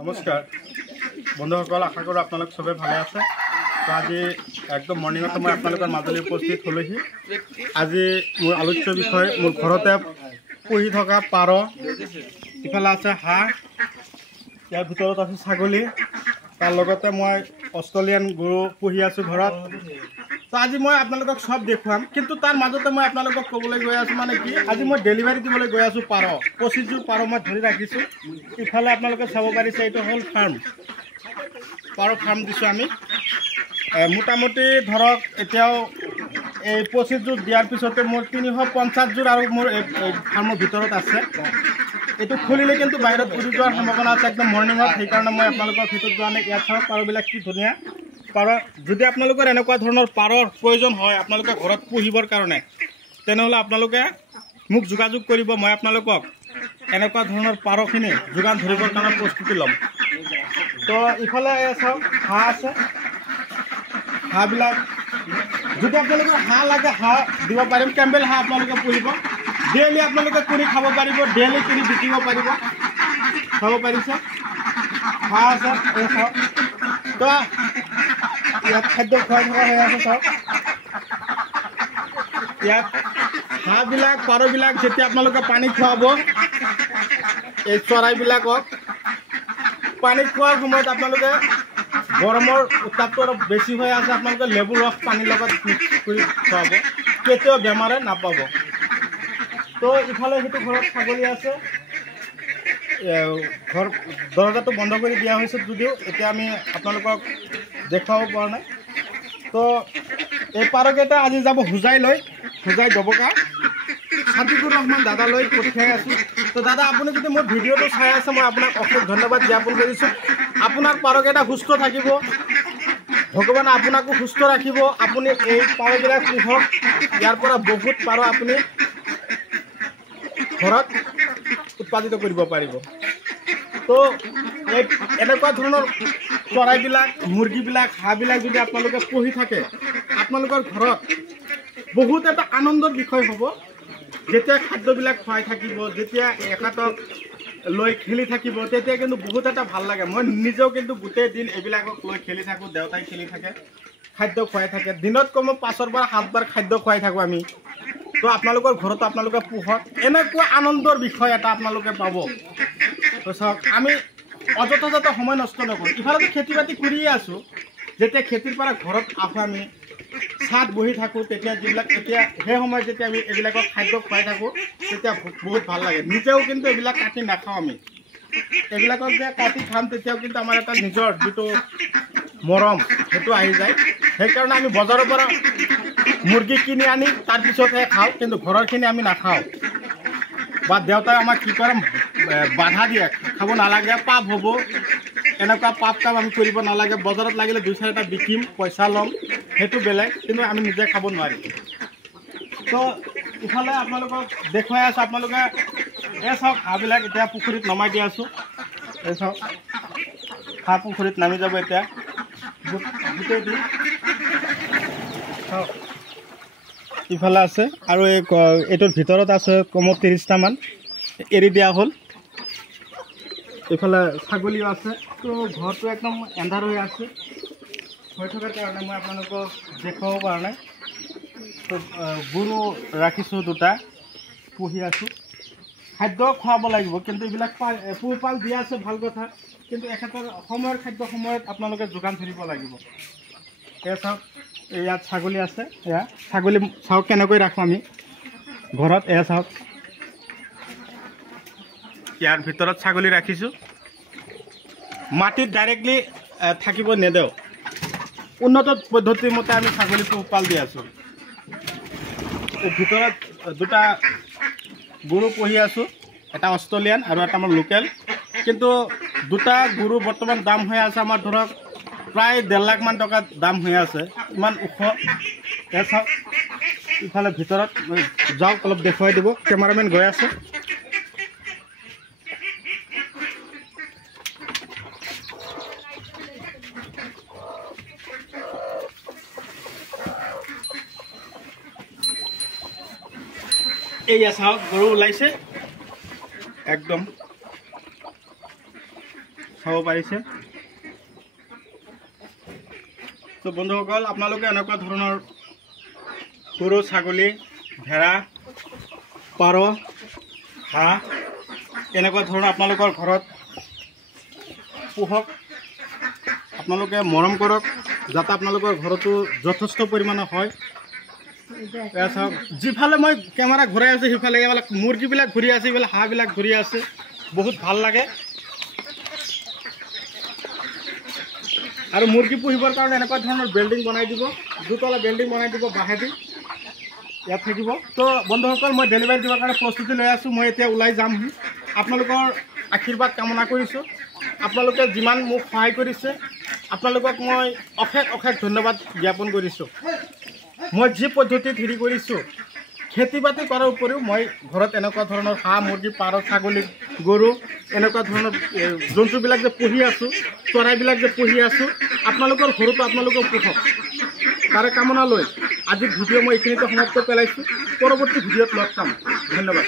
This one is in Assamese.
নমস্কাৰ বন্ধুসকল, আশা কৰোঁ আপোনালোক সবে ভালে আছে। তো আজি একদম মৰ্ণিঙতে মই আপোনালোকৰ মাজলৈ উপস্থিত হ'লোহি। আজি মোৰ আলোচ্য বিষয় মোৰ ঘৰতে পুহি থকা পাৰ, ইফালে আছে হাঁহ, ইয়াৰ ভিতৰত আছে ছাগলী, তাৰ লগতে মই অষ্ট্ৰেলিয়ান গৰু পুহি আছোঁ ঘৰত। তো আজি মই আপোনালোকক সব দেখুৱাম, কিন্তু তাৰ মাজতে মই আপোনালোকক ক'বলৈ গৈ আছোঁ মানে কি, আজি মই ডেলিভাৰী দিবলৈ গৈ আছোঁ পাৰ 25যোৰ পাৰ মই ধৰি ৰাখিছোঁ। ইফালে আপোনালোকে চাব পাৰিছে, এইটো হ'ল ফাৰ্ম, পাৰ ফাৰ্ম দিছোঁ আমি। মোটামুটি ধৰক এতিয়াও এই 25যোৰ দিয়াৰ পিছতে মোৰ 350যোৰ আৰু মোৰ এই ফাৰ্মৰ ভিতৰত আছে। এইটো খুলিলে কিন্তু বাহিৰত উৰি যোৱাৰ সম্ভাৱনা আছে একদম মৰ্ণিঙত, সেইকাৰণে মই আপোনালোকৰ ভিতৰত যোৱা নাই। ইয়াত চাওক পাৰবিলাক কি ধুনীয়া পাৰ। যদি আপোনালোকৰ এনেকুৱা ধৰণৰ পাৰৰ প্ৰয়োজন হয় আপোনালোকে ঘৰত পুহিবৰ কাৰণে, তেনেহ'লে আপোনালোকে মোক যোগাযোগ কৰিব। মই আপোনালোকক এনেকুৱা ধৰণৰ পাৰখিনি যোগান ধৰিবৰ কাৰণে প্ৰস্তুতি ল'ম। তো ইফালে চাওক হাঁহ আছে, হাঁহবিলাক যদি আপোনালোকৰ হাঁহ লাগে হাঁহ দিব পাৰিম। কেম্বেল হাঁহ আপোনালোকে পুহিব, ডেইলি আপোনালোকে কৰি খাব পাৰিব, ডেইলি কৰি বিকিব পাৰিব। খাব পাৰিছে হাঁহ আছে, এই চাওক। তো ইয়াত খাদ্য খুৱাই থকা হৈ আছে চাওক। ইয়াত হাঁহবিলাক পাৰবিলাক যেতিয়া আপোনালোকে পানী খুৱাব, এই চৰাইবিলাকক পানী খোৱাৰ সময়ত আপোনালোকে গৰমৰ উত্তাপটো অলপ বেছি হৈ আছে, আপোনালোকে লেবুৰ ৰস পানীৰ লগত মিক্স কৰি খুৱাব, কেতিয়াও বেমাৰে নাপাব। তো ইফালে সেইটো ঘৰত ছাগলী আছে, ঘৰ দৰজাটো বন্ধ কৰি দিয়া হৈছে যদিও এতিয়া আমি আপোনালোকক দেখুৱাব পৰা নাই। তো এই পাৰকেইটা আজি যাব হোজাই দবকা শান্তিপুৰ ৰহমান দাদালৈ পঠিয়াই আছোঁ। তো দাদা, আপুনি যদি মোৰ ভিডিঅ'টো চাই আছে, মই আপোনাক অশেষ ধন্যবাদ জ্ঞাপন কৰিছোঁ। আপোনাৰ পাৰকেইটা সুস্থ থাকিব, ভগৱানে আপোনাকো সুস্থ ৰাখিব। আপুনি এই পাৰবিলাক পুহক, ইয়াৰ পৰা বহুত পাৰ আপুনি ঘৰত উৎপাদিত কৰিব পাৰিব। তো এই এনেকুৱা ধৰণৰ চৰাইবিলাক, মুৰ্গীবিলাক, হাঁহবিলাক যদি আপোনালোকে পুহি থাকে, আপোনালোকৰ ঘৰত বহুত এটা আনন্দৰ বিষয় হ'ব। যেতিয়া খাদ্যবিলাক খুৱাই থাকিব, যেতিয়া এখেতক লৈ খেলি থাকিব, তেতিয়া কিন্তু বহুত এটা ভাল লাগে। মই নিজেও কিন্তু গোটেই দিন এইবিলাকক লৈ খেলি থাকোঁ, দেউতাই খেলি থাকে, খাদ্য খুৱাই থাকে। দিনত কমেও 5 পৰা 7 বাৰ খাদ্য খুৱাই থাকোঁ আমি। তো আপোনালোকৰ ঘৰতো আপোনালোকে পোহক, এনেকুৱা আনন্দৰ বিষয় এটা আপোনালোকে পাব। তো চাওক, আমি অযথা যাতে সময় নষ্ট নকৰোঁ। ইফালেতো খেতি বাতি কৰিয়ে আছোঁ, যেতিয়া খেতিৰ পৰা ঘৰত আহোঁ আমি চাত বহি থাকোঁ, তেতিয়া যিবিলাক এতিয়া সেই সময়ত যেতিয়া আমি এইবিলাকক খাদ্য খুৱাই থাকোঁ, তেতিয়া বহুত ভাল লাগে। নিজেও কিন্তু এইবিলাক কাটি নাখাওঁ আমি, এইবিলাকক যে কাটি খাম তেতিয়াও কিন্তু আমাৰ এটা নিজৰ যিটো মৰম সেইটো আহি যায়। সেইকাৰণে আমি বজাৰৰ পৰা মুৰ্গী কিনি আনি তাৰপিছতহে খাওঁ, কিন্তু ঘৰৰখিনি আমি নাখাওঁ। বা দেউতাই আমাক কি কৰে, বাধা দিয়ে, খাব নালাগে, পাপ হ'ব, এনেকুৱা পাপ কাম আমি কৰিব নালাগে। বজাৰত লাগিলে 2-4টা বিকিম, পইচা ল'ম, সেইটো বেলেগ, কিন্তু আমি নিজে খাব নোৱাৰিম। তো ইফালে আপোনালোকক দেখুৱাই আছোঁ, আপোনালোকে এই চাওক হাঁহবিলাক এতিয়া পুখুৰীত নমাই দি আছোঁ। এই চাওক হাঁহ পুখুৰীত নামি যাব এতিয়া গোটেই দিন। চাওক ইফালে আছে আৰু এইটোৰ ভিতৰত আছে কমেও 30টামান এৰি দিয়া হ'ল। এইফালে ছাগলীও আছে। তো ঘৰটো একদম এন্ধাৰ হৈ আছে, হৈ থকাৰ কাৰণে মই আপোনালোকক দেখুৱাব পৰা নাই। তো গৰু ৰাখিছোঁ, 2টা পুহি আছোঁ, খাদ্য খুৱাব লাগিব। কিন্তু এইবিলাক পোহপাল দিয়া আছে ভাল কথা, কিন্তু এখেতৰ সময়ৰ খাদ্য সময়ত আপোনালোকে যোগান ধৰিব লাগিব। এয়া চাওক, ইয়াত ছাগলী আছে, এয়া ছাগলী চাওক কেনেকৈ ৰাখোঁ আমি ঘৰত। এয়া চাওক, ইয়াৰ ভিতৰত ছাগলী ৰাখিছোঁ, মাটিত ডাইৰেক্টলি থাকিব নেদেওঁ, উন্নত পদ্ধতিৰ মতে আমি ছাগলী পোহপাল দি আছোঁ। ভিতৰত 2টা গৰু পুহি আছোঁ, এটা অষ্ট্ৰেলিয়ান আৰু এটা আমাৰ লোকেল। কিন্তু 2টা গৰু বৰ্তমান দাম হৈ আছে আমাৰ ধৰক প্ৰায় 1.5 লাখমান টকা দাম হৈ আছে, ইমান ওখ। এয়া চাওক ইফালে ভিতৰত যাওক, অলপ দেখুৱাই দিব, কেমেৰামেন গৈ আছে। এইয়া চাওক গৰু ওলাইছে একদম। চাব পাৰিছে। তো বন্ধুসকল, আপোনালোকে এনেকুৱা ধৰণৰ গৰু, ছাগলী, ভেড়া, পাৰ, হাঁহ এনেকুৱা ধৰণৰ আপোনালোকৰ ঘৰত পোহক। আপোনালোকে মৰম কৰক যাতে আপোনালোকৰ ঘৰতো যথেষ্ট পৰিমাণে হয়। চাওক, যিফালে মই কেমেৰা ঘূৰাই আছোঁ সিফালে এইবিলাক মুৰ্গীবিলাক ঘূৰি আছে, এইবিলাক হাঁহবিলাক ঘূৰি আছে, বহুত ভাল লাগে। আৰু মুৰ্গী পুহিবৰ কাৰণে এনেকুৱা ধৰণৰ বিল্ডিং বনাই দিব, দুতলা বিল্ডিং বনাই দিব বাঁহেদি, ইয়াত থাকিব। তো বন্ধুসকল, মই ডেলিভাৰী দিবৰ কাৰণে প্ৰস্তুতি লৈ আছোঁ। মই এতিয়া ওলাই যাম। আপোনালোকৰ আশীৰ্বাদ কামনা কৰিছোঁ। আপোনালোকে যিমান মোক সহায় কৰিছে আপোনালোকক মই অশেষ অশেষ ধন্যবাদ জ্ঞাপন কৰিছোঁ। মই যি পদ্ধতিত হেৰি কৰিছোঁ, খেতি বাতি কৰাৰ উপৰিও মই ঘৰত এনেকুৱা ধৰণৰ হাঁহ, মুৰ্গী, পাৰ, ছাগলী, গৰু এনেকুৱা ধৰণৰ জন্তুবিলাক যে পুহি আছোঁ, চৰাইবিলাক যে পুহি আছোঁ, আপোনালোকৰ ঘৰতো আপোনালোকে পোহক তাৰে কামনা লৈ আজিৰ ভিডিঅ' মই এইখিনিতে সমাপ্ত পেলাইছোঁ। পৰৱৰ্তী ভিডিঅ'ত লগ পাম। ধন্যবাদ।